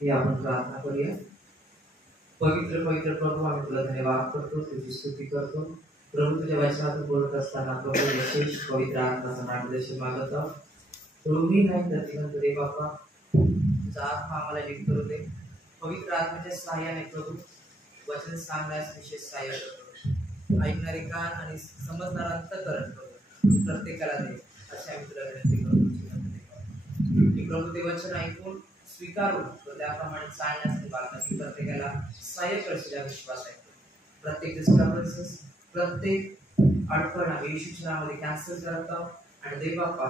हे आपण प्रार्थना करूया। पवित्र पवित्र प्रभू, आम्ही तुला धन्यवाद करतो, तुझी स्तुती करतो। प्रभू, तुझ्या वचनातून बोलत असताना प्रभू विशेष पवित्र आत्म्याचं मार्गदर्शन मागत आहोत। प्रभूही नाही तर दे बाप्पा, तुझा आत्मा आम्हाला लीड करू दे। पवित्र आत्म्याच्या सहाय्याने प्रभू वचन सांगण्यास विशेष सहाय्य करतो। ऐकणारे कान आणि समजणारा अंतःकरण प्रभू प्रत्येकाला दे, असे आम्ही तुला विनंती करतो। प्रभू ते वचन ऐकून स्वीकारून त्याप्रमाणे चालण्यास बालकाची प्रत्येकाला सहाय्य करशील विश्वास आहे। प्रत्येक डिस्टर्बन्सेस, प्रत्येक अडथळा येशूच्या नावामध्ये कॅन्सल करत आहोत आणि देव बाप्पा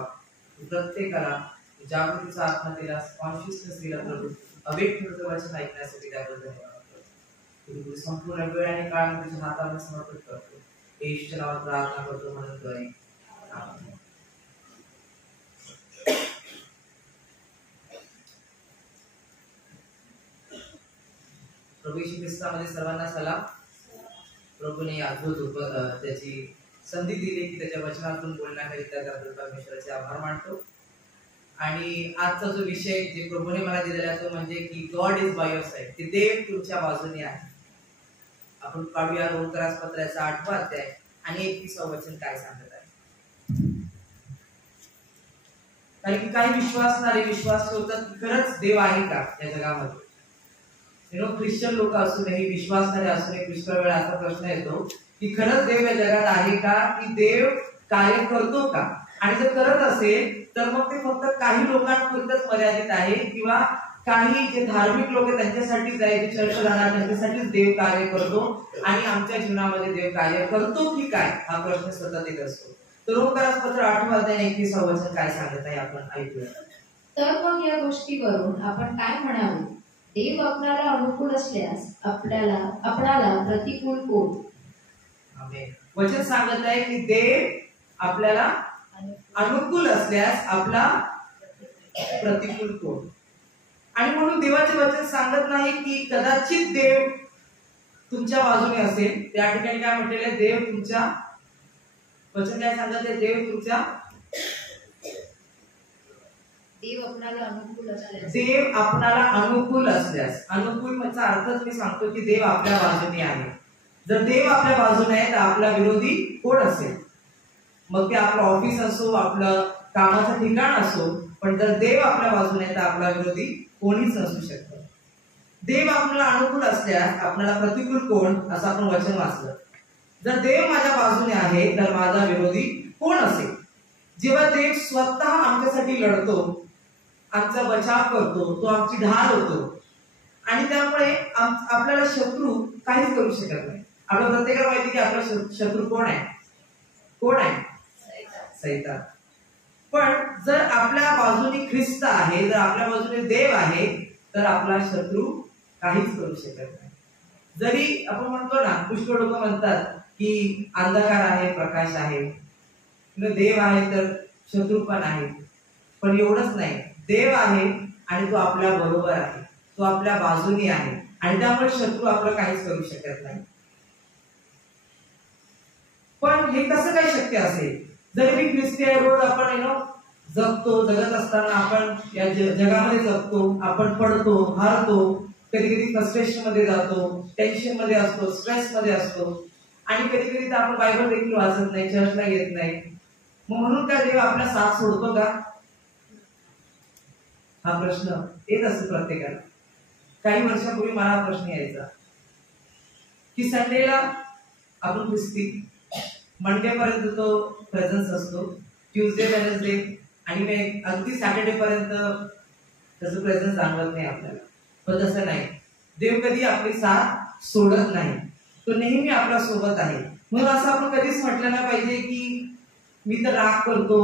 प्रत्येकाला जागृतीचा आत्मा दिला, कॉन्शियसनेस दिला प्रभू, अवेक तुझं वचन ऐकण्यासाठी त्याबद्दल धन्यवाद करतो। तुझी संपूर्ण वेळ आणि काळ तुझ्या हातामध्ये समर्पित करतो। येशूच्या नावात प्रार्थना करतो म्हणून करेन, आमेन। प्रभू येशू ख्रिस्तामध्ये सर्वांना सलाम। प्रभूने अद्भुत त्याची संधी दिली की त्याच्या वचनातून बोलण्याकरिता त्याबद्दल परमेश्वराचे आभार मानतो। आणि आजचा जो विषय जे प्रभूने मला दिलेला तो म्हणजे की God is by your side, की देव तुमच्या बाजूने आहे। आपण काढूया रोमकरास पत्राचा 8वा अध्याय आणि 21वा वचन काय सांगत आहे। कारण की काही विश्वासणारे विश्वास ठेवतात की खरंच देव आहे का या जगामध्ये। ख्रिश्चन लोक असूनही, विश्वासणारे असूनही पुष्कळ वेळा असा प्रश्न येतो की खरंच देव या जगात आहे का, की देव कार्य करतो का। आणि जर करत असेल तर मग ते फक्त काही लोकांपुरतच मर्यादित आहे, किंवा काही जे धार्मिक लोक आहेत त्यांच्यासाठीच आहे, जे चर्च जाणार त्यांच्यासाठीच देव कार्य करतो, आणि आमच्या जीवनामध्ये देव कार्य करतो की काय हा प्रश्न सतत येत असतो। तर रोमकरास पत्र 8वा अध्याय 21वा वचन काय सांगत आहे आपण ऐकूया। तर मग या गोष्टीवरून आपण काय म्हणावे, देव आपल्याला अनुकूल असल्यास आपल्याला प्रतिकूल कोण। आमेन। वचन सांगत आहे की देव आपल्याला अनुकूल असल्यास आपला प्रतिकूल कोण। आणि म्हणून देवाचे वचन सांगत नाही की कदाचित देव तुमच्या बाजूने असेल। त्या ठिकाणी काय म्हटलेले, देव तुमच्या, वचन काय सांगत आहे, देव तुमच्या, देव आपल्याला अनुकूल असल्यास। अनुकूल म्हणजे अर्थच मी सांगतो की देव आपल्या बाजूने आहे। जर देव आपल्या बाजूने आहे तर आपला विरोधी कोण असेल। मग ते आपलं ऑफिस असो, आपलं कामाचं ठिकाण असो, पण जर देव आपल्या बाजूने आहे तर आपला विरोधी कोणीच नसू शकतं। देव आपल्याला अनुकूल असल्यास आपल्याला प्रतिकूल कोण, असं आपण वचन वाचलं। जर देव माझ्या बाजूने आहे तर माझा विरोधी कोण असेल। जेव्हा देव स्वतः आमच्यासाठी लढतो, आमचा बचाव करतो, तो आमची ढाल होतो, आणि त्यामुळे आपल्याला शत्रू काहीच करू शकत नाही। आपल्या प्रत्येकाला माहिती की आपला शत्रू कोण आहे, कोण आहे, सैतान। पण जर आपल्या बाजूने ख्रिस्त आहे, जर आपल्या बाजूने देव आहे, तर आपला शत्रू काहीच करू शकत नाही। जरी आपण म्हणतो ना, पुष्कळ लोक म्हणतात की अंधकार आहे, प्रकाश आहे, देव आहे तर शत्रू पण आहे, पण एवढंच नाही, देव आहे आणि तो आपल्या बरोबर आहे, तो आपल्या बाजूने आहे, आणि त्यामुळे शत्रू आपलं काहीच करू शकत नाही। पण हे कसं काय शक्य असेल। जरी मी ख्रिस्ती रोज आपण जगत असताना आपण या जगामध्ये जगतो, आपण पडतो, हारतो, कधी कधी फ्रस्ट्रेशन मध्ये जातो, टेन्शन मध्ये असतो, स्ट्रेस मध्ये असतो, आणि कधी कधी तर आपण बायबल देखील वाचत नाही, चर्चला येत नाही। मग म्हणून काय देव आपला साथ सोडतो का, हा प्रश्न येत असतो प्रत्येकाला। काही वर्षापूर्वी मला हा प्रश्न यायचा की संडेला आपण ख्रिस्ती, मंडे पर्यंत तो प्रेझेन्स असतो, ट्यूजडे, वेडनेसडे, आणि अगदी सॅटर्डे पर्यंत त्याचं प्रेझेन्स जाणवत नाही आपल्याला। पण तसं नाही, देव कधी आपली साथ सोडत नाही, तो नेहमी आपल्या सोबत आहे। म्हणून असं आपण कधीच म्हटलं नाही पाहिजे की मी तर राग करतो,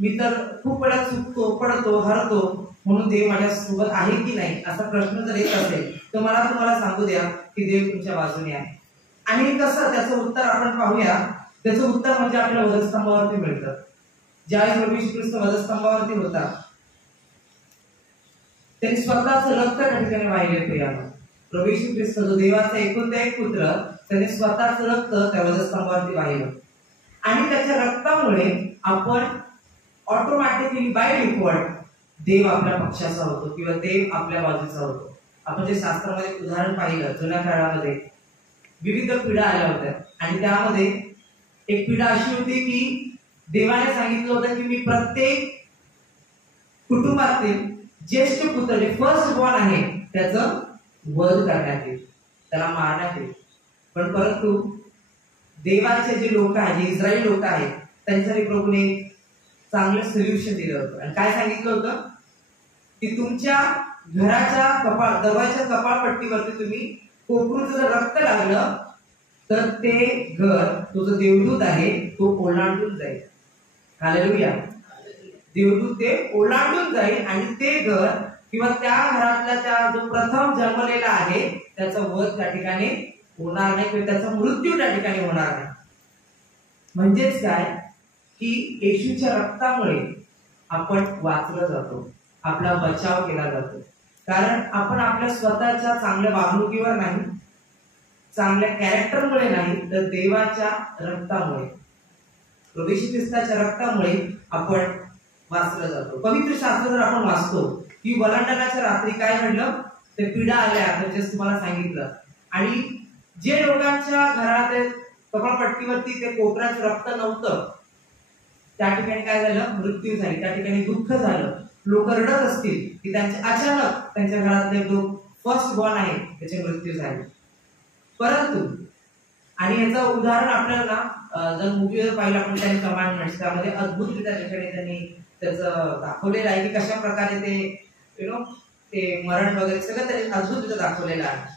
मी तर खूप वेळा चुकतो, पडतो, हरतो, म्हणून देव माझ्या सोबत आहे की नाही असा प्रश्न जर येत असेल तर मला तुम्हाला सांगू द्या की देव तुमच्या बाजूने आहे। आणि कसं, त्याचं उत्तर आपण पाहूया। त्याचं उत्तर म्हणजे आपल्याला वधस्तंभावरती मिळतं। ज्यावेळेस प्रभू येशू ख्रिस्त वधस्तंभावरती होता, त्यांनी स्वतःच रक्त त्या ठिकाणी वाहिले प्रियानं। प्रभू येशू ख्रिस्त जो देवाचा एकुलता एक पुत्र, त्याने स्वतःच रक्त त्या वधस्तंभावरती वाहिलं, आणि त्याच्या रक्तामुळे आपण ऑटोमॅटिकली बाय डिफॉल्ट देव आपल्या पक्षाचा होतो, किंवा देव आपल्या बाजूचा होतो। आपण जे शास्त्रामध्ये उदाहरण पाहिलं, जुन्या काळामध्ये विविध पिढ्या आल्या होत्या आणि त्यामध्ये एक पिढा अशी होती की देवाने सांगितलं होतं की मी प्रत्येक कुटुंबातील ज्येष्ठ पुत्र जे फर्स्ट बॉर्न आहे त्याचं वध करण्यात येईल, त्याला मारण्यात येईल. पण परंतु देवाचे जे लोक आहेत, जे इस्रायली लोक आहेत, त्यांच्यासाठी प्रभूने चांगलं सोल्युशन दिलं होतं. आणि काय सांगितलं होतं की तुमच्या घराच्या दरवाजाच्या कपाळपट्टीवरती तुम्ही कोकरूचं जर रक्त लागलं तर ते घर, तो जो देवदूत आहे तो ओलांडून जाईल. हालेलुया. देवदूत ते ओलांडून जाईल आणि ते घर किंवा त्या घरातला त्या जो प्रथम जन्मलेला आहे त्याचा वध त्या ठिकाणी होणार नाही किंवा त्याचा मृत्यू त्या ठिकाणी होणार नाही. म्हणजेच काय की येशूच्या रक्तामुळे आपण वाचलं जातो, आपला बचाव केला जातो. कारण आपण आपल्या स्वतःच्या चांगल्या वागणुकीवर नाही, चांगल्या कॅरेक्टरमुळे नाही, तर देवाच्या रक्तामुळे, प्रभू येशू ख्रिस्ताच्या रक्तामुळे आपण वाचलं जातो. पवित्र शास्त्र जर आपण वाचतो की वलांडणाच्या रात्री काय घडलं, ते पिढा आल्या, जसं तुम्हाला सांगितलं. आणि जे लोकांच्या घरात कपाळपट्टीवरती ते कोकराचं रक्त नव्हतं त्या ठिकाणी काय झालं, मृत्यू झाली, त्या ठिकाणी दुःख झालं. लोक रडत असतील की त्यांचे अचानक त्यांच्या घरातले जो फर्स्ट बॉर्न आहे त्याचे मृत्यू झाले. परंतु आणि याचं उदाहरण आपल्याला जर मूवीवर पाहिलं आपण त्यांनी कमांडमेंट्स, त्यामध्ये अद्भुतरित्या ठिकाणी त्यांनी त्याचं दाखवलेलं आहे की कशा प्रकारे ते ते मरण वगैरे सगळं त्यांनी अद्भुतरित्या दाखवलेलं आहे.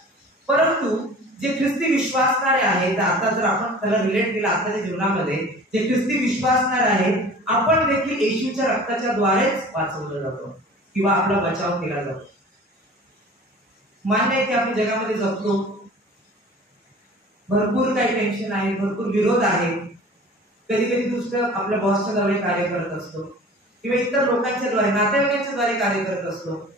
परंतु जे ख्रिस्ती विश्वासणारे आहेत, आता जर आपण त्याला रिलेट केलं आताच्या जीवनामध्ये, जे ख्रिस्ती विश्वासणारे आहेत, आपण देखील येशूच्या रक्ताच्या द्वारेच वाचवलं जातो किंवा आपला बचाव केला जातो. मान्य आहे की आपण जगामध्ये जगतो, भरपूर काही टेन्शन आहे, भरपूर विरोध आहे. कधी कधी दुसरं आपल्या बॉसच्या द्वारे कार्य करत असतो किंवा इतर लोकांच्या द्वारे, नातेवाईकांच्या द्वारे कार्य करत असतो.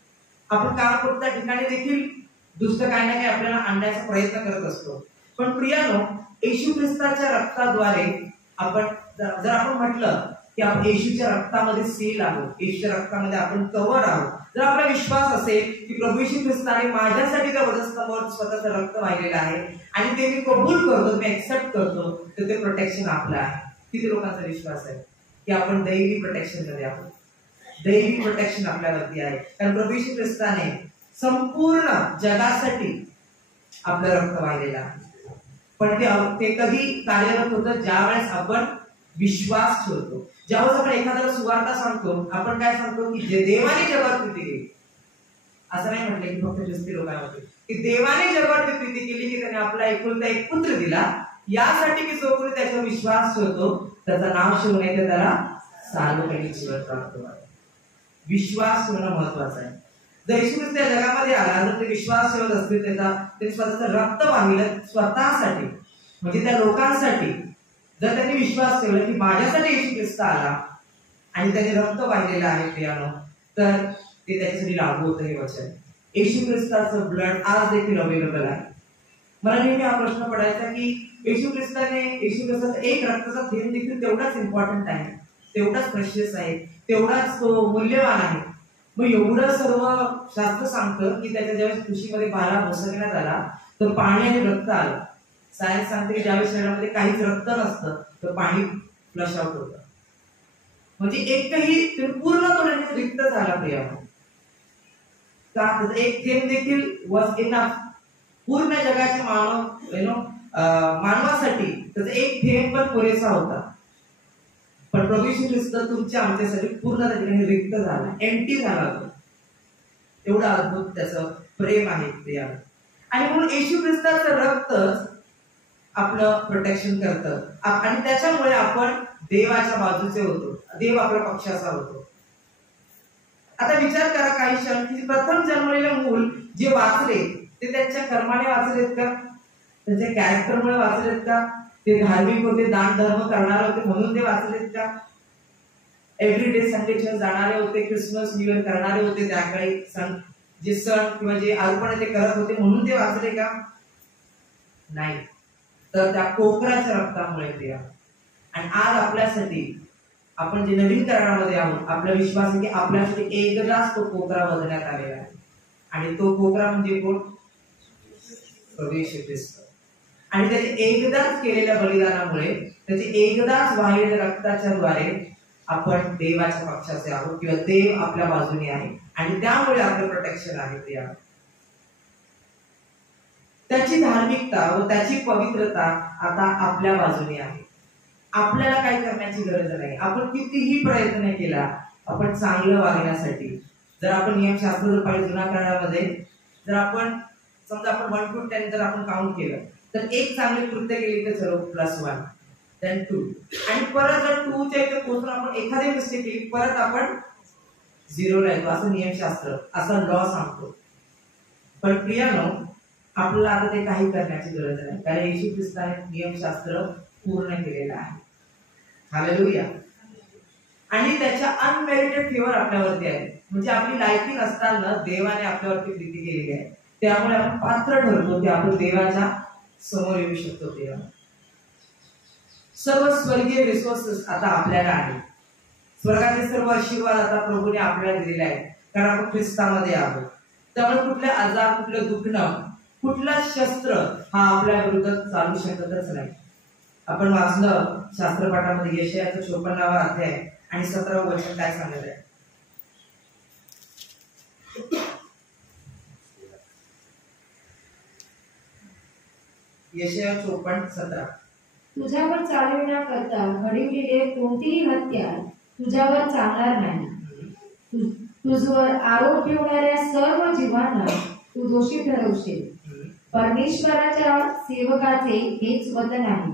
आपण काम करतो त्या ठिकाणी देखील दुसरं काही ना काही आपल्याला आणण्याचा प्रयत्न करत असतो. पण प्रियानो, येशू ख्रिस्ताच्या रक्ताद्वारे आपण जर आपण म्हटलं की आपण येशूच्या रक्तामध्ये सील आहोत, येशूच्या रक्तामध्ये आपण कव्हर आहोत, जर आपला विश्वास असेल की प्रभू येशू ख्रिस्ताने माझ्यासाठी त्या वधस्तंभावर स्वतःचं रक्त वाहिलेलं आहे आणि ते मी कबूल करतो, मी एक्सेप्ट करतो, तर ते प्रोटेक्शन आपलं आहे. किती लोकांचा विश्वास आहे की आपण दैवी प्रोटेक्शन मध्ये आहोत, दैवी प्रोटेक्शन आपल्यावरती आहे. कारण प्रभू येशू ख्रिस्ताने संपूर्ण जगासाठी आपलं रक्त वाहिलेलं आहे. पण ते कधी कार्यरत होतं ज्यावेळेस आपण विश्वास ठेवतो. ज्यावेळेस आपण एखाद्याला सुवार्ता सांगतो, आपण काय सांगतो की जे देवाने जगात प्रीती केली. असं नाही म्हटलं की फक्त ख्रिस्ती लोकांमध्ये, की देवाने जगात प्रीती केली की त्याने आपला एकुलता एक पुत्र दिला, यासाठी की जो कोणी त्याच्यावर विश्वास ठेवतो त्याचं नाव शिव नाही तर त्याला सार्वकालिक जीवन प्राप्त व्हावे. विश्वास ठेवणं महत्वाचं आहे. जर येशू ख्रिस्त या जगामध्ये आला, जर ते विश्वास ठेवत असतील, ते स्वतःचं रक्त वाहिलं स्वतःसाठी, म्हणजे त्या लोकांसाठी, जर त्यांनी विश्वास ठेवला की माझ्यासाठी येशू ख्रिस्त आला आणि त्याने रक्त वाहिलेलं आहे प्रियानो, तर ते त्याच्यासाठी लागू होतं हे वचन. येशू ख्रिस्ताचं ब्लड आज देखील अवेलेबल आहे. मला नेहमी हा प्रश्न पडायचा की येशू ख्रिस्ताचा एक रक्ताचा थेंब देखील तेवढाच इम्पॉर्टंट आहे, तेवढाच प्रेशियस आहे, तेवढाच तो मूल्यवान आहे. मग एवढं सर्व शास्त्र सांगतं की त्याच्या ज्यावेळेस खुशीमध्ये बाला बसवण्यात आला तर पाणी आणि रक्त आलं. सायन्स सांगते की ज्यावेळेस शरीरामध्ये काहीच रक्त नसतं तर पाणी फ्लश आउट होतं. म्हणजे एकही पूर्णपणे रिक्त झाला प्रियानो. एक थेंब देखील वॉज इनफ. पूर्ण जगाच्या मानवासाठी त्याचा एक थेंब पण पुरेसा होता. पण प्रभू येशू ख्रिस्त तुमच्या आमच्यासाठी पूर्ण ठिकाणी रिक्त झाला, एम्प्टी झाला तो. एवढं अद्भुत त्याचं प्रेम आहे प्रियानो. आणि म्हणून येशू ख्रिस्ताचं रक्तच आपलं प्रोटेक्शन करतं आणि त्याच्यामुळे आपण देवाच्या बाजूचे होतो, देव आपल्या पक्षाचा होतो. आता विचार करा काही क्षण की प्रथम जन्मलेले मूल जे वाचले ते त्यांच्या कर्माने वाचलेत का, त्यांच्या कॅरेक्टरमुळे वाचलेत का, ते धार्मिक होते, दान धर्म करणारे होते म्हणून ते वाचलेत का, एव्हरीडे संडे चर्च जाणारे होते, क्रिसमस न्यू इयर करणारे होते, त्याकाळी जे सण किंवा जे अर्पण ते करत होते म्हणून ते वाचले का? नाही, तर त्या कोकराच्या रक्तामुळे ते. आणि आज आपल्यासाठी, आपण जे नवीन करण्यामध्ये आहोत, आपला विश्वास आहे की आपल्यासाठी एकदाच तो कोकरा वजण्यात आलेला आहे. आणि तो कोकरा म्हणजे कोण? प्रभू येशू ख्रिस्त. आणि त्याचे एकदाच केलेल्या बलिदानामुळे, त्याचे एकदाच वाहिलेल्या रक्ताच्या द्वारे आपण देवाच्या पक्षाचे आहोत किंवा देव आपल्या बाजूने आहे आणि त्यामुळे आपलं प्रोटेक्शन आहे. प्रिया, त्याची धार्मिकता व त्याची पवित्रता आता आपल्या बाजूने आहे. आपल्याला काही करण्याची गरज नाही. आपण कितीही प्रयत्न केला आपण चांगलं वागण्यासाठी, जर आपण नियमशास्त्र जर पाहिजे जुन्या काळामध्ये, जर आपण समजा आपण 1 to 10 जर आपण काउंट केलं तर एक चांगले कृत्य केली तर चलो +1 then 2 आणि परत जर 2 च्या इथे पोहोचून आपण एखादी मिस्टेक केली परत आपण 0 ला येतो, असं नियमशास्त्र, असा लॉ सांगतो. पण प्रियानो, आपल्याला आता ते काही करण्याची गरज नाही, कारण येशू ख्रिस्ताने नियमशास्त्र पूर्ण केलेलं आहे. हालेलुया. आणि त्याच्या अनमेरिटेड फेवर आपल्यावरती आहे. म्हणजे आपली लायकी नसताना देवाने आपल्यावरती प्रीती केलेली आहे, त्यामुळे आपण पात्र ठरतो की आपण देवाच्या समोर येऊ शकतो. देवा सर्व स्वर्गीय रिसोर्सेस आता आपल्याला आहे. स्वर्गाचे सर्व आशीर्वाद आता प्रभूने आपल्याला दिलेले आहेत, कारण आपण ख्रिस्तामध्ये आहोत. त्यामुळे कुठले आजार, कुठलं दुखणं, कुठला शस्त्र हा आपल्या विरोधात चालू शकतच नाही. आपण वाचलं शास्त्रपाठामध्ये यशायाचा 54वा अध्याय आणि 17व वचन काय सांगत आहे? यशाया 54:17. तुझ्यावर चालविण्याकरता घडविलेले कोणतीही हत्यार तुझ्यावर चालणार नाही. तुझवर आरोप ठेवणाऱ्या सर्व जीवांना तू दोषी ठरवशील. परमेश्वराच्या सेवकाचे हेच वचन आहे,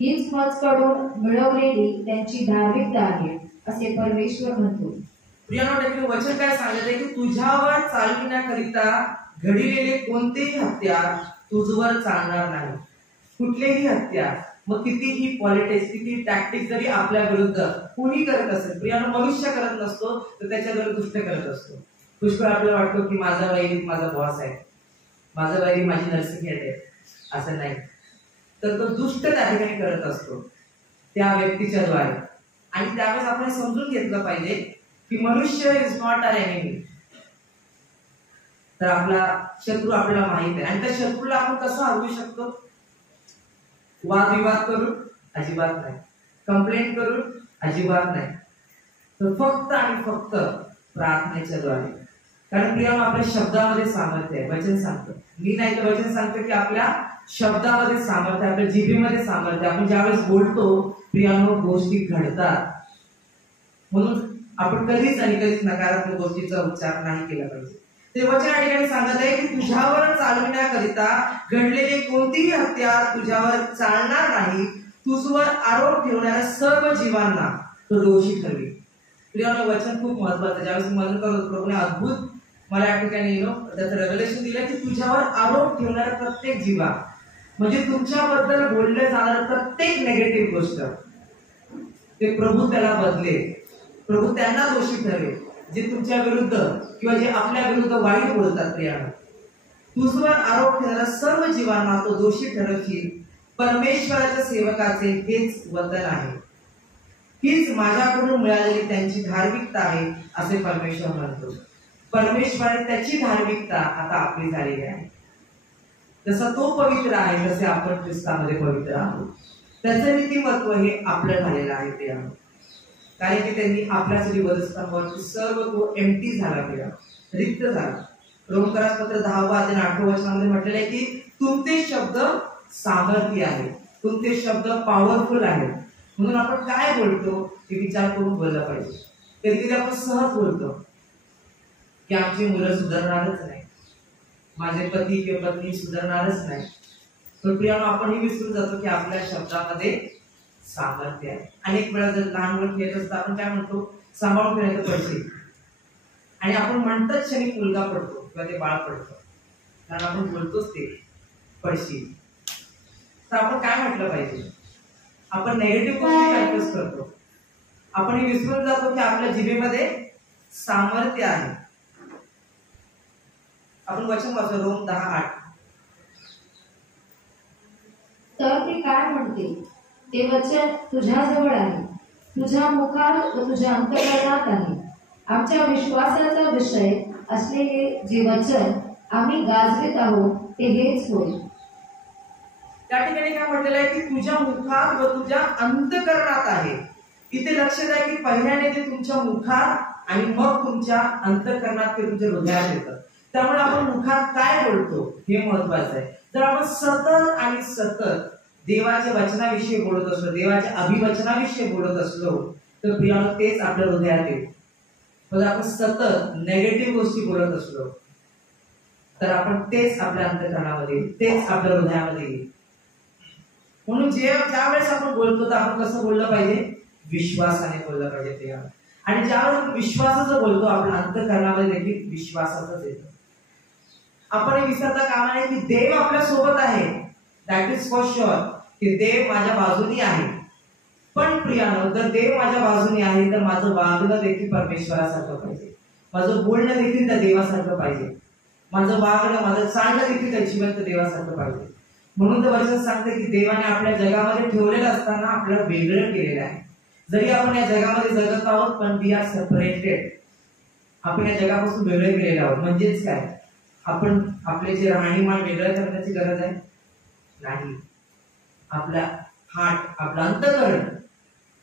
हीच मजकडून मिळवलेली त्यांची धार्मिकता आहे, असे परमेश्वर म्हणतो. प्रियानो, वचन काय सांगत आहे की तुझ्यावर चालविण्याकरिता घडविलेले कोणतेही हत्यार तुझवर चालणार नाही. कुठलेही हत्यार, मग कितीही पॉलिटिक्स, किती टॅक्टिक्स जरी आपल्या विरुद्ध कुणी करत असेल, प्रियानो मनुष्य करत नसतो तर त्याच्याद्वारे दुष्ट करत असतो. पुष्कळ आपल्याला वाटतो की माझा वैरी माझा बॉस आहे, माझा वैरी माझी नर्सिंग हेड आहे, असं नाही. तर तो दुष्ट त्या ठिकाणी करत असतो त्या व्यक्तीच्या द्वारे. आणि त्यावेळेस आपण समजून घेतलं पाहिजे की मनुष्य इज नॉट आर एनिमी. तर आपला शत्रू आपल्याला माहित आहे आणि त्या शत्रूला आपण कसं हरवू शकतो? वादविवाद करून? अजिबात नाही. कंप्लेंट करून? अजिबात नाही. तर फक्त आणि फक्त प्रार्थनेच्या द्वारे. कारण प्रियानो, आपल्या शब्दामध्ये सामर्थ्य आहे. वचन सांगतं, मी नाही तर वचन सांगतं की आपल्या शब्दामध्ये सामर्थ्य, आपल्या जिभेमध्ये सामर्थ्य. आपण ज्यावेळेस बोलतो प्रियानो गोष्टी घडतात. म्हणून आपण कधीच आणि कधीच नकारात्मक गोष्टीचा उच्चार नाही केला पाहिजे. ते वचन या ठिकाणी सांगत आहे की तुझ्यावर चालविण्याकरिता घडलेले कोणतीही हत्यार तुझ्यावर चालणार नाही. तुझवर आरोप ठेवणाऱ्या सर्व जीवांना तो दोषी ठरवी. प्रियानो, वचन खूप महत्वाचं. ज्यावेळेस मनन करत प्रभूने अद्भुत मला या ठिकाणी त्याचं रेव्हलेशन दिलं की तुझ्यावर आरोप ठेवणाऱ्या प्रत्येक जीवा, म्हणजे तुमच्याबद्दल बोलले जाणारे प्रत्येक नेगेटिव्ह गोष्ट, ते प्रभू त्याला बदले. प्रभू त्यांना दोषी ठरवेल जे तुमच्या विरुद्ध किंवा जे आपल्या विरुद्ध वाईट बोलतात. प्रियानो, तुझवर आरोप ठेवणाऱ्या सर्व जीवांना तो दोषी ठरवशील. परमेश्वराच्या सेवकाचे हेच वचन आहे, हीच माझ्याकडून मिळालेली त्यांची धार्मिकता आहे, असे परमेश्वर म्हणतो. परमेश्वराने त्याची धार्मिकता आता आपली झालेली आहे. जसा तो पवित्र आहे तसे आपण ख्रिस्तामध्ये पवित्र आहोत. त्याचं नीतिमत्व हे आपलं झालेलं आहे. प्रियानो, कारण की त्यांनी आपल्यासाठी वधस्तंभावरती सर्व तो एम्प्टी झाला, गेला रिक्त झाला. रोमकरास पत्र 10वा अध्याय 8व्या वचनामध्ये म्हटलेलं आहे की तुमचे शब्द सामर्थ्य आहे, तुमचे शब्द पॉवरफुल आहेत. म्हणून आपण काय बोलतो हे विचार करून बोललं पाहिजे. कधी कधी आपण सहज बोलतो की आमची मुलं सुधारणारच नाही, माझे पती किंवा पत्नी सुधारणारच नाही. तर प्रियानो, आपण हे विसरून जातो की आपल्या शब्दामध्ये सामर्थ्य आहे. अनेक वेळा जर लहान मुलं खेळत असतात आपण काय म्हणतो? सांभाळून खेळायचं पडशील. आणि आपण म्हणतात क्षणी मुलगा पडतो किंवा ते बाळ पडतं, कारण आपण बोलतोच ते पडशील. तर आपण काय म्हटलं पाहिजे? आपण नेगेटिव्ह गोष्टी कन्फ्युज करतो. आपण हे विसरून जातो की आपल्या जिभेमध्ये सामर्थ्य आहे. आपण वचन वाचू रोम 10:8. तर ते काय म्हणते? ते वचन तुझ्याजवळ आहे, तुझ्या मुखात व तुझ्या अंतःकरणात आहे. आमच्या विश्वासाचा विषय असलेले जे वचन आम्ही गाजवित आहोत ते हेच होय. त्या ठिकाणी काय म्हटलेलं आहे की तुझ्या मुखात व तुझ्या अंतःकरणात आहे. इथे लक्ष द्या की पहिल्याने ते तुमच्या मुखात आणि मग तुमच्या अंतःकरणात ते तुमच्या हृदयात येतं. त्यामुळे आपण मुखात काय बोलतो हे महत्वाचं आहे. जर आपण सतत आणि सतत देवाच्या वचनाविषयी बोलत असलो, देवाच्या अभिवचनाविषयी बोलत असलो, तर प्रियानो तेच आपल्या हृदयात येईल. जर आपण सतत नेगेटिव्ह गोष्टी बोलत असलो तर आपण तेच आपल्या अंतःकरणामध्ये, तेच आपल्या हृदयामध्ये येईल. म्हणून ज्या वेळेस आपण बोलतो तर आपण कसं बोललं पाहिजे? विश्वासाने बोललं पाहिजे प्रिया. आणि ज्यावेळेस आपण विश्वासाचं बोलतो आपल्या अंतःकरणामध्ये देखील विश्वासाचंच येतं. आपण हे विसरता कामा नये की देव आपल्या सोबत आहे. दॅट इज फॉर शुअर की देव माझ्या बाजूनी आहे. पण प्रियानो, जर देव माझ्या बाजूनी आहे तर माझं वागणं देखील परमेश्वरासारखं पाहिजे, माझं बोलणं देखील त्या देवासारखं पाहिजे, माझं वागणं, माझं चालणं देखील त्या जिवंत देवासारखं पाहिजे. म्हणून तर वचन सांगते की देवाने आपल्या जगामध्ये ठेवलेलं असताना आपल्याला वेगळं केलेलं आहे. जरी आपण या जगामध्ये जगत आहोत पण वी आर सेपरेटेड. आपण या जगापासून वेगळे केलेले आहोत. म्हणजेच काय? आपण आपले जे राहणीमान वेगळं करण्याची गरज आहे नाही. आपला हार्ट, आपलं अंतःकरण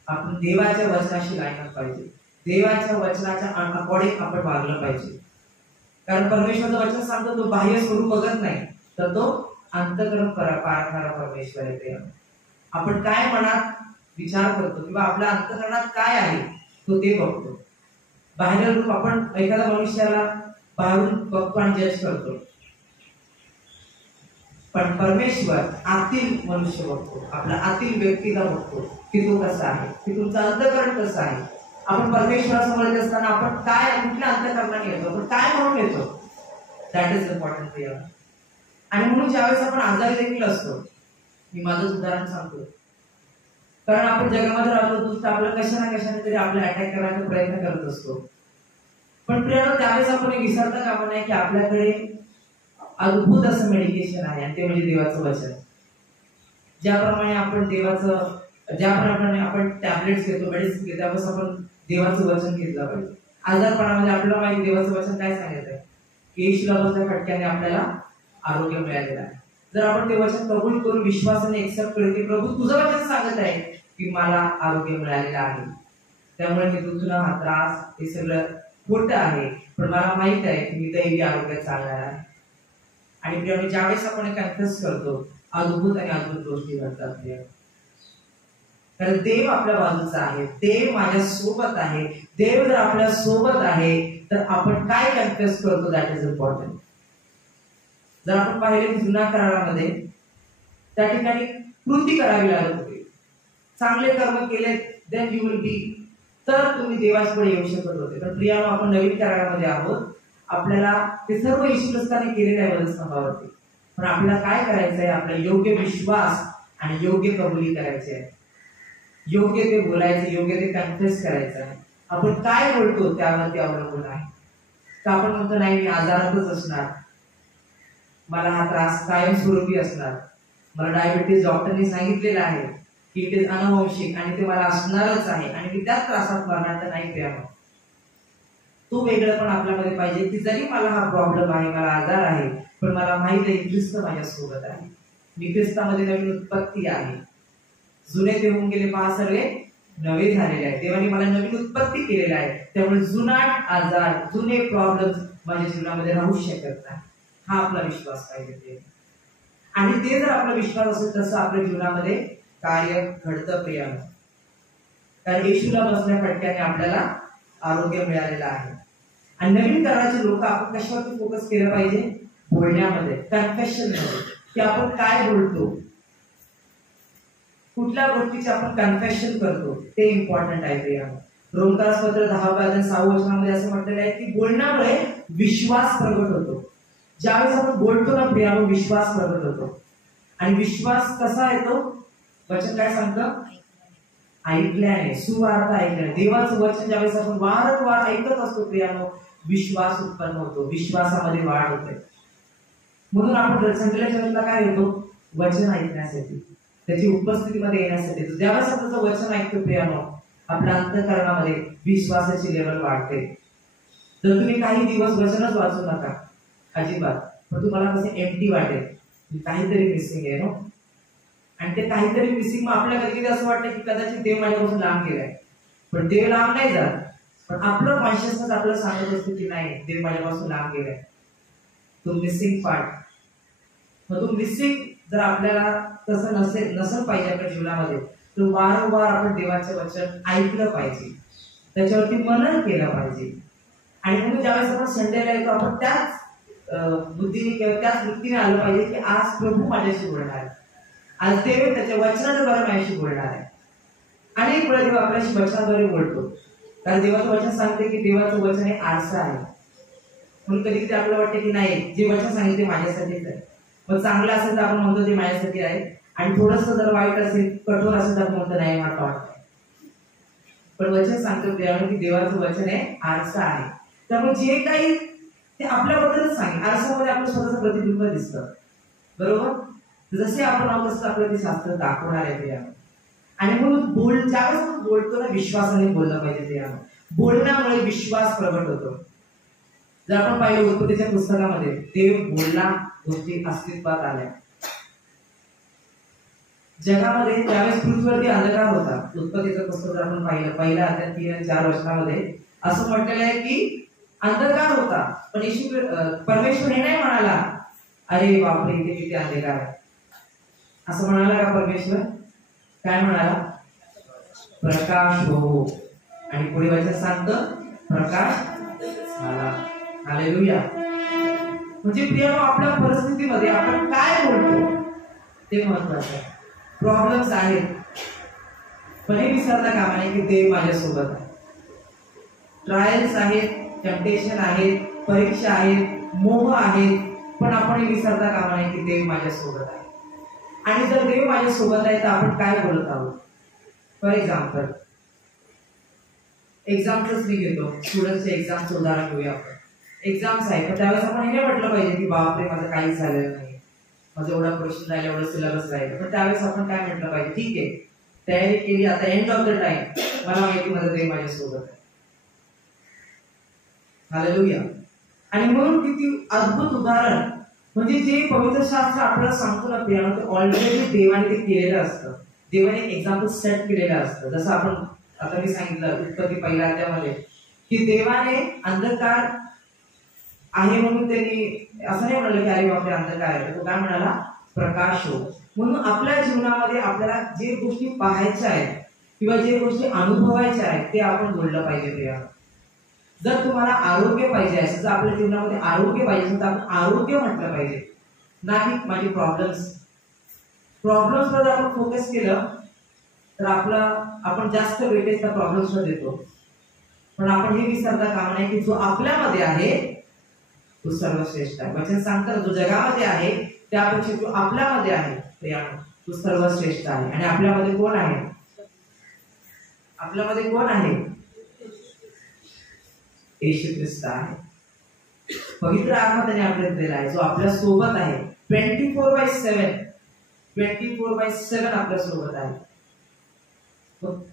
आपण देवाच्या वचनाशी लायला पाहिजे. देवाच्या वचनाच्या अकॉर्डिंग आपण वागलं पाहिजे. कारण परमेश्वरचं वचन सांगतो तो बाह्य स्वरूप बघत नाही, तर तो अंतःकरण पाळणारा परमेश्वर आहे. आपण काय मनात विचार करतो किंवा आपल्या अंतःकरणात काय आहे तो ते बघतो. बाहेर रूप आपण एखाद्या मनुष्याला बाहेरून बघतो आणि जज करतो, पण परमेश्वर आतील मनुष्य बघतो, आपल्या आतील व्यक्तीला बघतो की तो कसा आहे, की तुमचं अंतःकरण कसं आहे. आपण परमेश्वरासमोर येत असताना आपण काय, कुठल्या अंतःकरणाने येतो, आपण काय म्हणून येतो, दॅट इज इम्पॉर्टंट प्रिया. आणि म्हणून ज्यावेळेस आपण आजारी देखील असतो, मी माझंच उदाहरण सांगतो, कारण आपण जगामध्ये राहतो तर आपल्याला कशा ना कशाने तरी आपला अटॅक करायचा प्रयत्न करत असतो. पण प्रियानो, त्यावेळेस आपण हे विसरता कामा नये की आपल्याकडे अद्भुत असं मेडिकेशन आहे आणि ते म्हणजे देवाचं वचन. ज्याप्रमाणे आपण टॅबलेट्स घेतो, मेडिसिन घेतो, त्यावेळेस आपण देवाचं वचन घेतलं पाहिजे. आजारपणामध्ये आपल्याला माहिती देवाचं वचन काय सांगितलंय की येशूला बसल्या फटक्याने आपल्याला आरोग्य मिळालेलं आहे. जर आपण ते वचन कबूल करून विश्वासाने एक्सेप्ट केलं की प्रभू तुझं वचन सांगत आहे की मला आरोग्य मिळालेलं आहे, त्यामुळे मी तुझा हा त्रास हे सगळं खोटं आहे, पण मला माहित आहे की मी दैवी आरोग्यात चालणार आहे. आणि ज्यावेळेस आपण कन्फ्युज करतो अद्भुत आणि अद्भुत गोष्टी घडतात. कारण देव आपल्या बाजूचा आहे, देव माझ्या सोबत आहे. देव जर आपल्या सोबत आहे तर आपण काय कन्फ्युज करतो, दॅट इज इम्पॉर्टंट. जर आपण पाहिले जुन्या करारामध्ये त्या ठिकाणी कृती करावी लागत होती. चांगले कर्म केले देन यू विल बी, तर तुम्ही देवापुढे येऊ शकत होते. पण प्रियानो, आपण नवीन करारामध्ये आहोत, आपल्याला ते सर्व येशू ख्रिस्ताने केलेले आहे वधस्तंभावरती. पण आपल्याला काय करायचं आहे? आपला योग्य विश्वास आणि योग्य कबुली करायची आहे, योग्य ते बोलायचं, योग्य ते कन्फेस करायचं आहे. आपण काय बोलतो त्यावरती अवलंबून आहे. तर आपण म्हणतो नाही मी आजारातच असणार, मला हा त्रास कायमस्वरूपी असणार, मला डायबिटीज डॉक्टरने सांगितलेलं आहे की इट इज अनुवंशिक आणि ते मला असणारच आहे आणि मी त्याच त्रासात मरणार, तर नाही प्रियानो. तो वेगळं पण आपल्यामध्ये पाहिजे की जरी मला हा प्रॉब्लेम आहे, मला आजार आहे, पण मला माहित आहे ख्रिस्त माझ्या सोबत आहे, मी ख्रिस्तामध्ये नवीन उत्पत्ती आहे. जुने ते होऊन गेले, पहा सर्वे नवे झालेले आहे. देवाने मला नवीन उत्पत्ती केलेली आहे, त्यामुळे जुनाट आजार, जुने प्रॉब्लेम माझ्या जीवनामध्ये राहू शकत नाही. हा आपला विश्वास पाहिजे. आणि ते जर आपला विश्वास असेल तसं आपल्या जीवनामध्ये कार्य घडतं प्रियानो. कारण येशूला बसल्या फटक्याने आपल्याला आरोग्य मिळालेलं आहे. आणि नवीन कराराचे लोक आपण कशावरती फोकस केलं पाहिजे? बोलण्यामध्ये, कन्फेशन मध्ये, की आपण काय बोलतो, कुठल्या गोष्टीचे आपण कन्फेशन करतो, ते इम्पॉर्टंट आहे प्रियानो. रोमकारासपत्र 10:6 असं म्हटलेलं आहे की बोलण्यामुळे विश्वास प्रगट होतो. ज्यावेळेस आपण बोलतो ना प्रियानो, विश्वास प्रगट होतो. आणि विश्वास कसा येतो? वचन काय सांगतं? ऐकल्याने, सुवार्ता ऐकल्याने. देवाचं वचन ज्यावेळेस आपण वारंवार ऐकत असतो प्रियानो, विश्वास उत्पन्न होतो, विश्वासामध्ये वाढ होते. म्हणून आपण संडेला चर्चला काय येतो? वचन ऐकण्यासाठी, त्याची उपस्थितीमध्ये येण्यासाठी. ज्यावेळेस आपण वचन ऐकतो प्रियानो, आपल्या अंतःकरणामध्ये विश्वासाची लेवल वाढते. जर तुम्ही काही दिवस वचनच वाचू नका अजिबात, पण तुम्हाला कसं एम्प्टी वाटेल, काहीतरी मिसिंग आहे. नो आणि ते काहीतरी मिसिंग मग आपल्या कधी असं वाटतं की कदाचित देव माझ्यापासून लांब गेलाय. पण देव लांब नाही जात, पण आपलं कॉन्शियसनेस आपल्याला सांगत असतो की नाही, देव माझ्यापासून लांब गेलाय. तो मिसिंग पार्ट. मग तो मिसिंग जर आपल्याला तसं नसेल पाहिजे आपल्या जीवनामध्ये, तर वारंवार आपण देवाचं वचन ऐकलं पाहिजे, त्याच्यावरती मनन केलं पाहिजे. आणि म्हणून ज्यावेळेस आपण संडेला येतो, आपण त्याच बुद्धीने किंवा त्याच वृत्तीने आलं पाहिजे की आज प्रभू माझ्याशी बोलणार आहे, आज देव त्याच्या वचनाद्वारे माझ्याशी बोलणार आहे. अनेक वेळा देव आपल्याशी वचनाद्वारे बोलतो, कारण देवाचं वचन सांगते की देवाचं वचन हे आरसा आहे. म्हणून कधी कधी आपल्याला वाटते की नाही, जे वचन सांगितले माझ्यासाठीच आहे. मग चांगलं असेल तर आपण म्हणतो ते माझ्यासाठी आहे, आणि थोडस जर वाईट असेल, कठोर असेल तर आपण म्हणतो नाही मला वाटतं. पण वचन सांगतो देवाने की देवाचं वचन हे आरसा आहे. त्यामुळे जे काही ते आपल्याबद्दलच सांगेल. आरशामध्ये आपलं स्वतःचं प्रतिबिंब दिसतं, बरोबर. जसे आपण आहोत तसं आपल्याला ते शास्त्र दाखवणार आहे ते. आणि म्हणून ज्यावेळेस आपण बोलतो ना, विश्वासाने बोललं पाहिजे. ते बोलण्यामुळे विश्वास प्रगट होतो. जर आपण पाहिलं उत्पत्तीच्या पुस्तकामध्ये, देव बोलला, गोष्टी अस्तित्वात आल्या. जगामध्ये त्यावेळेस पृथ्वीवरती अंधकार होता. उत्पत्तीचं पुस्तक जर आपण पाहिलं, पहिल्या अध्याय 3 आणि 4 वचनामध्ये असं म्हटलेलं आहे की अंधकार होता, पण परमेश्वर हे नाही म्हणाला अरे बापरे इथे किती अंधकार आहे, असं म्हणाला का परमेश्वर? काय म्हणाला? प्रकाश हो. आणि पुढे वचन सांगतं प्रकाश झाला. हालेलुया. म्हणजे प्रियानो, आपल्या परिस्थितीमध्ये आपण काय बोलतो ते महत्वाचं आहे. प्रॉब्लेम्स आहेत, पण हे विसरता कामा नये की देव माझ्यासोबत आहे. ट्रायल्स आहेत, टेम्पटेशन आहेत, परीक्षा आहेत, मोह आहेत, पण आपण हे विसरता कामा नये की देव माझ्यासोबत आहे. आणि जर देव माझ्यासोबत आहे तर आपण काय बोलत आहोत? फॉर एक्झाम्पल्स मी घेतो, स्टुडंटचे एक्झामचं उदाहरण घेऊया आपण. एक्झाम्स आहे, तर त्यावेळेस आपण हे म्हटलं पाहिजे की बापरे माझं काहीच झालेलं नाही, माझं एवढा क्वेश्चन राहिलं, एवढं सिलेबस राहिलं. पण त्यावेळेस आपण काय म्हटलं पाहिजे? ठीक आहे, तयारी केली, आता एंड ऑफ द टाइम मला माहिती माझं देव माझ्यासोबत आहे. हालेलुया. आणि म्हणून किती अद्भुत उदाहरण, म्हणजे जे पवित्र शास्त्र आपल्याला सांगतो ना प्रियानो, ते ऑलरेडी देवाने ते केलेलं असतं. देवाने एक्झाम्पल सेट केलेलं असतं. जसं आपण आता मी सांगितलं उत्पत्ती पहिल्या अध्यायामध्ये की देवाने अंधकार आहे म्हणून त्यांनी असं नाही म्हणाले की अरे बापरे अंधकार आहे, तो काय म्हणाला? प्रकाश हो. म्हणून आपल्या जीवनामध्ये आपल्याला जे गोष्टी पाहायच्या आहेत किंवा जे गोष्टी अनुभवायच्या आहेत ते आपण बोललं पाहिजे प्रियानो. जर तुम्हाला आरोग्य पाहिजे असेल, जर आपल्या जीवनामध्ये आरोग्य पाहिजे असेल तर आपण आरोग्य म्हटलं पाहिजे, नाही माझे प्रॉब्लेम्सवर आपण फोकस केलं तर आपण जास्त वेटेज त्या प्रॉब्लेम्सवर देतो. पण आपण हे विसरता कामा नये की जो आपल्यामध्ये आहे तो सर्वश्रेष्ठ आहे. वचन सांगतात जो जगामध्ये आहे त्यापेक्षा जो आपल्यामध्ये आहे तो सर्वश्रेष्ठ आहे. आणि आपल्यामध्ये कोण आहे? आपल्यामध्ये कोण आहे? येशू ख्रिस्त आहे. पवित्र आत्मा त्याने आपल्याला दिला आहे, जो आपल्या सोबत आहे 24/7 आपल्या सोबत आहे.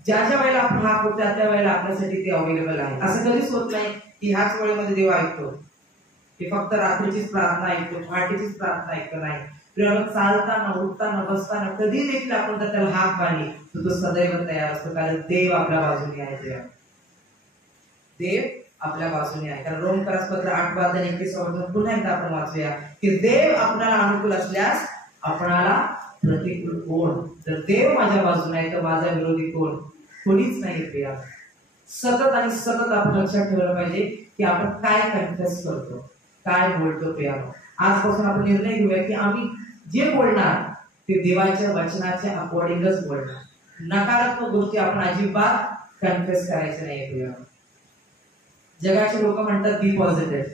ज्या वेळेला आपण हाक होतो त्या वेळेला आपल्यासाठी ते अवेलेबल आहे. असं कधीच होत नाही की ह्याच वेळेमध्ये देव ऐकतो, ते फक्त रात्रीचीच प्रार्थना ऐकतो, पहाटेचीच प्रार्थना ऐकतो, नाही. चालताना, उठताना, बसताना कधी देखील आपण जर त्याला हाक मारली तर तो सदैव तयार असतो, कारण देव आपल्या बाजूने आहे. देव आपल्या बाजूने आहे. कारण रोमकरासपत्र 8:21 पुन्हा एकदा आपण वाचूया की देव आपल्याला अनुकूल असल्यास आपणाला प्रतिकूल कोण? जर देव माझ्या बाजूने आहे तर माझा विरोधी कोण? कोणीच नाही प्रिया. सतत आणि सतत आपण लक्षात ठेवलं पाहिजे की आपण काय कन्फेस करतो, काय बोलतो प्रिया. आजपासून आपण निर्णय घेऊया की आम्ही जे बोलणार ते देवाच्या वचनाच्या अकॉर्डिंगच बोलणार. नकारात्मक गोष्टी आपण अजिबात कन्फेस करायच्या नाही प्रिया. जगाचे लोक म्हणतात बी पॉझिटिव्ह,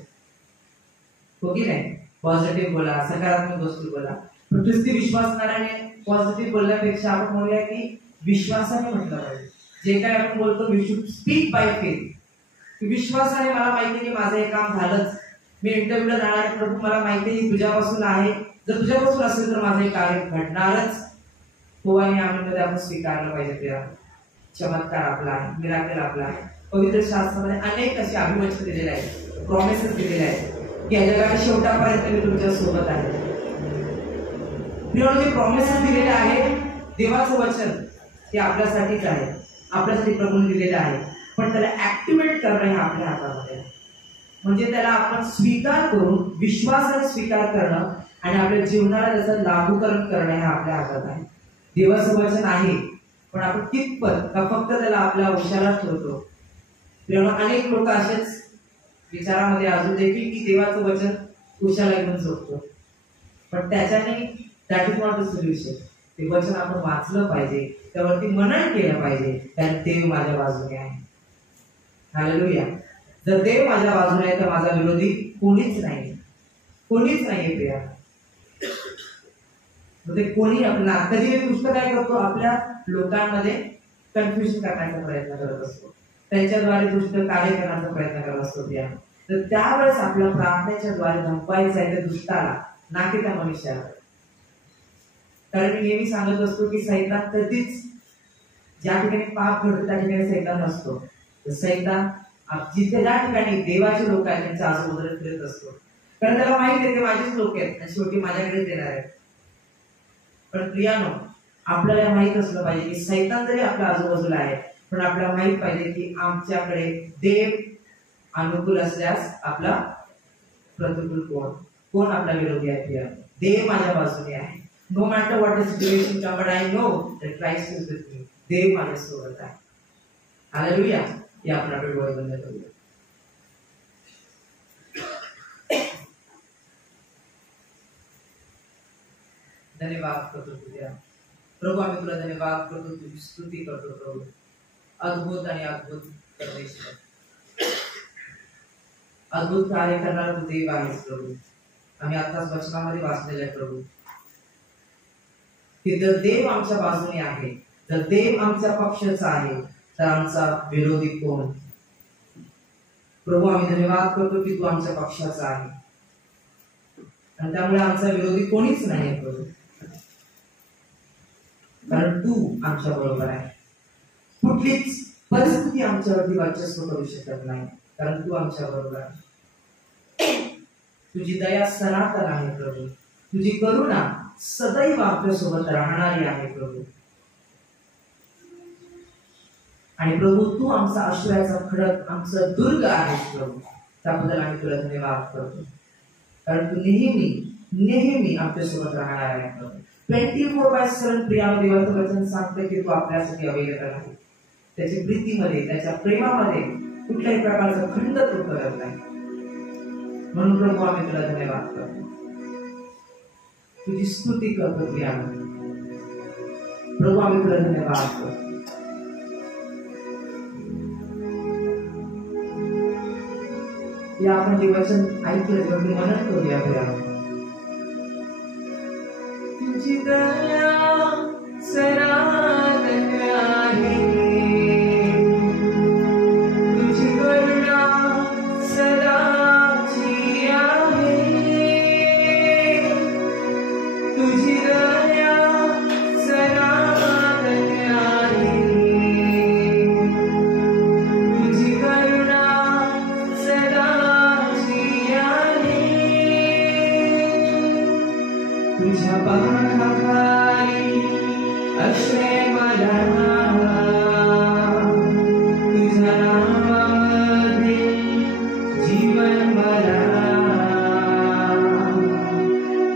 हो की नाही? पॉझिटिव्ह बोला, सकारात्मक गोष्टी बोला. पण ख्रिस्ती विश्वासणाऱ्याने पॉझिटिव्ह बोलण्यापेक्षा आपण म्हणूया की विश्वासाने म्हटलं पाहिजे. जे काय आपण बोलतो we should speak by faith. विश्वासाने मला माहिती की माझं हे काम झालंच, मी इंटरव्ह्यूला जाणार, प्रभू मला माहिती आहे तुझ्यापासून आहे, जर तुझ्यापासून असेल तर माझं हे कार्य घडणारच हो. आणि आम्ही आपण स्वीकारलं पाहिजे. त्या चमत्कार आपला आहे, मिराकल आपला आहे. पवित्र शास्त्रामध्ये अनेक असे अभिवचन दिलेले आहेत प्रॉमिसेस दिलेले आहेत की या जगाच्या शेवटापर्यंत मी तुमच्या सोबत आहे. जे प्रॉमिसेस दिलेले आहेत, देवाचं वचन ते आपल्यासाठीच आहे, आपल्यासाठी प्रभूने दिलेलं आहे. पण त्याला ऍक्टिव्हेट करणं हे आपल्या हातामध्ये आहे. म्हणजे त्याला आपण स्वीकार करून विश्वासाने स्वीकार करणं आणि आपल्या जीवनाला त्याचं लागूकरण करणं हे आपल्या हातात आहे. देवाचं वचन आहे, पण आपण कितपत का फक्त त्याला आपल्या औषधात ठेवतो. अनेक लोक असेच विचारामध्ये अजून देखील की देवाचं वचन उशाला घेऊन झोपतो, पण त्याच्याने that is not the solution. ते वचन आपण वाचलं पाहिजे, त्यावरती मनन केलं पाहिजे, कारण देव माझ्या बाजूने आहे. हालेलुया. जर देव माझ्या बाजूने आहे तर माझा विरोधी कोणीच नाही, कोणीच नाहीये प्रिया. कोणी आपला कधी दुष्ट काय करतो, आपल्या लोकांमध्ये कन्फ्युजन करण्याचा प्रयत्न करत असतो, त्यांच्याद्वारे दुष्ट कार्य करण्याचा प्रयत्न करत असतो प्रिया. तर त्यावेळेस आपल्या प्रार्थनेच्या द्वारे धमकायचं आहे त्या दुष्टाला, ना की त्या मनुष्याला. कारण मी नेहमी सांगत असतो की सैतान कधीच ज्या ठिकाणी पाप घडतो त्या ठिकाणी सैतान नसतो. सैतान जिथे ज्या ठिकाणी देवाचे लोक आहेत त्यांच्या आजूबाजूला फिरत असतो, कारण त्याला माहित आहे ते माझेच लोक आहेत आणि शेवटी माझ्याकडेच येणार आहेत. पण प्रियानो, आपल्याला माहित असलं पाहिजे की सैतान जरी आपल्या आजूबाजूला आहे, पण आपल्याला माहित पाहिजे की आमच्याकडे देव अनुकूल असल्यास आपला प्रतिकूल कोण, कोण आपला विरोधी आहे. प्रिया, देव माझ्या बाजूने आहे. No matter what is situation come, but I know that Christ is with me. देव माझ्या सोबत आहे. हालेलुया. या आपण आपले डोळे बंद करूया. धन्यवाद करतो तुझ्या प्रभू, आम्ही तुला धन्यवाद करतो, तुझी स्तुती करतो प्रभू. अद्भुत आणि अद्भुत परमेश्वर, अद्भुत कार्य करणारा तू देव आहेस प्रभू. आम्ही आताच वचनामध्ये वाचलेलं आहे प्रभू की जर देव आमच्या बाजूने आहे, जर देव आमच्या पक्षाचा आहे, तर आमचा विरोधी कोण. प्रभू, आम्ही धन्यवाद करतो की तू आमच्या पक्षाचा आहे आणि त्यामुळे आमचा विरोधी कोणीच नाही प्रभू, कारण तू आमच्या बरोबर आहे. कुठलीच परिस्थिती आमच्यावरती वर्चस्व करू शकत नाही, कारण तू आमच्या बरोबर आहे. तुझी दया सनातन आहे प्रभू, तुझी करुणा सदैव आपल्यासोबत राहणारी आहे प्रभू. आणि प्रभू, तू आमचा आश्रयाचा खडक, आमचा दुर्ग आहेस प्रभू. त्याबद्दल आम्ही तुला धन्यवाद करतो, कारण तू नेहमी नेहमी आमच्यासोबत राहणार आहे प्रभू. 24/7 प्रिया देवाचं वचन सांगतं की तू आपल्यासाठी अवेलेबल आहे. त्याच्या प्रीतीमध्ये, त्याच्या प्रेमामध्ये कुठल्याही प्रकारचा खंड तू करत नाही. म्हणून प्रभू, आम्ही तुला धन्यवाद करतो, तुझी स्तुती करतो प्रिया प्रभू. आम्ही तुला धन्यवाद करतो. या आपण जे वचन ऐकलं ते मनन करूया प्रिया. तुझी दया सनातन आहे, तुझी करुणा सदाची आहे, तुझी दया सनातन आहे, तुझी करुणा सदाची आहे. तुझ्या पाखाखाली आश्रय मला, तुझ्या नामामध्ये जीवन मला,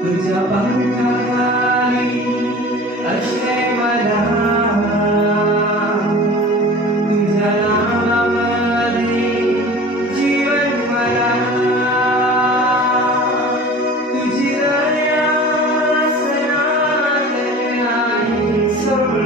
तुझ्या पाखाखाली आश्रय मला, तुझ्या नामामध्ये जीवन मला. तुझी दया सनातन आहे. सर्व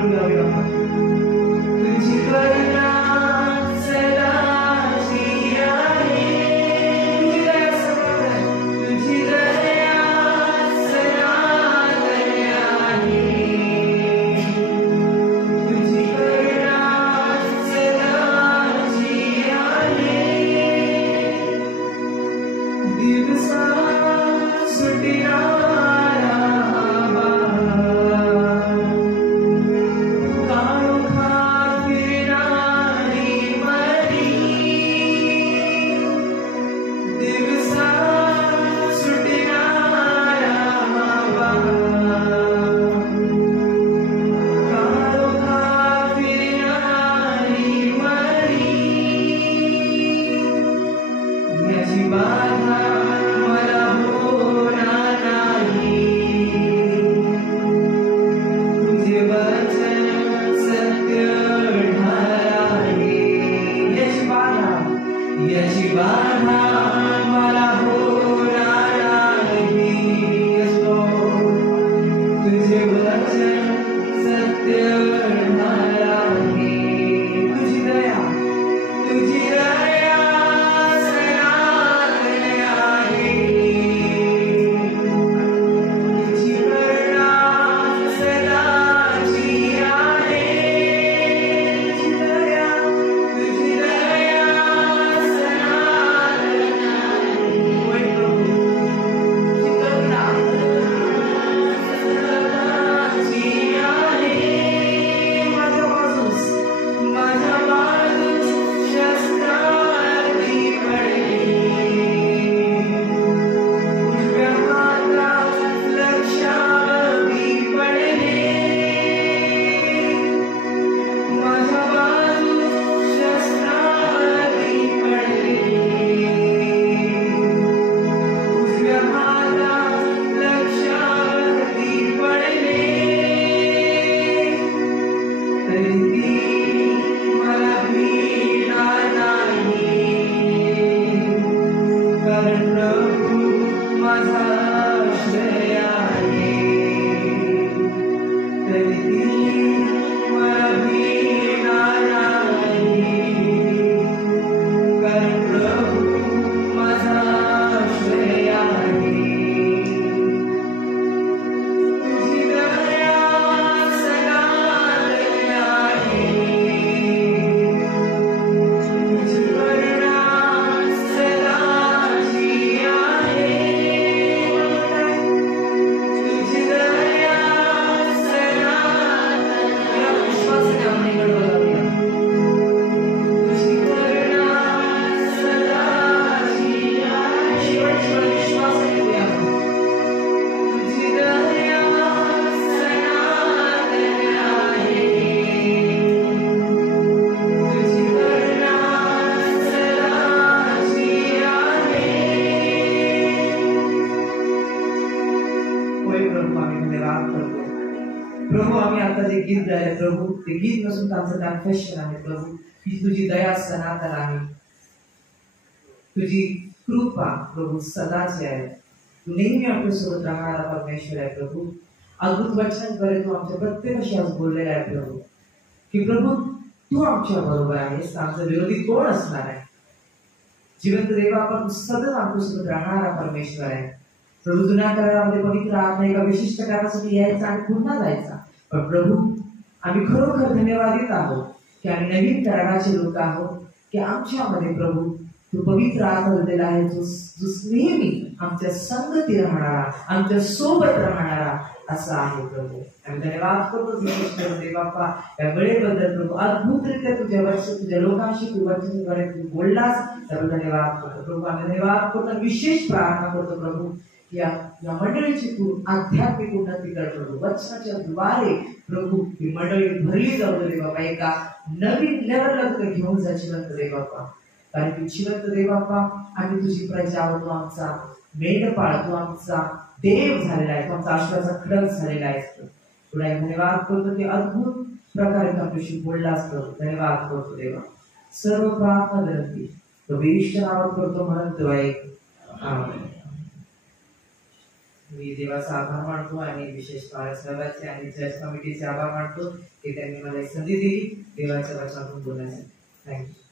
प्रभू आम्ही आता जे गीत गायले प्रभू ते गीत नसून आमचं कन्फेशन आहे प्रभू की तुझी दया सनातन आहे, तुझी कृपा प्रभू सदाची आहे, तू नेहमी आमच्यासोबत राहणारा परमेश्वर आहे प्रभू. अद्भुत वचनाद्वारे तू आमच्या प्रत्येकाशी आज बोललेला आहे प्रभू की प्रभू तू आमच्या बरोबर आहेस, आमचा विरोधी कोण असणार आहे. जिवंत देवा आपण सतत आमच्यासोबत राहणारा परमेश्वर आहे प्रभू. जुन्या करारामध्ये पवित्र आत्मा एका विशिष्ट कामासाठी यायचा आणि पुन्हा जायचा, पण प्रभू आम्ही खरोखर धन्यवादित आहोत की आम्ही नवीन कराराचे लोक आहोत की आमच्यामध्ये प्रभू तू पवित्र आत्मा दिलेला आहे, जो नेहमी आमच्या संगती राहणारा, आमच्या सोबत राहणारा असा आहे प्रभू. आम्ही धन्यवाद करतो देवाप्पा या वेळेबद्दल प्रभू. अद्भुतरित्या तुझ्या लोकांशी तू वचनाद्वारे तू बोललास त्याबद्दल धन्यवाद करतो प्रभू. आम्ही धन्यवाद करतो, विशेष प्रार्थना करतो प्रभू या मंडळीची तू आध्यात्मिक उन्नती कर प्रभू. वचनाच्या द्वारे प्रभू ही मंडळी भरली जाऊ दे बाबा, एका नवीन लेवलला घेऊन जा जिवंत देवाप्पा. कारण की जिवंत देवाप्पा आम्ही तुझी प्रजा आहोत, तू आमचा मेंढपाळ, तू आमचा देव झालेला आहे, तू आमचा आश्वाचा खडक झालेला आहे. तुला धन्यवाद करतो की अद्भुत प्रकारे आमच्याशी बोलला असतो. धन्यवाद करतो देवा. सर्व प्रार्थना विनंती तो विशिष्ट नावात करतो म्हणत आमेन. मी देवाचा आभार मानतो आणि विशेष सहभागाचे आणि जज कमिटीचे आभार मानतो की त्यांनी मला संधी दिली देवाच्या वचनातून बोलण्यासाठी. थँक्यू.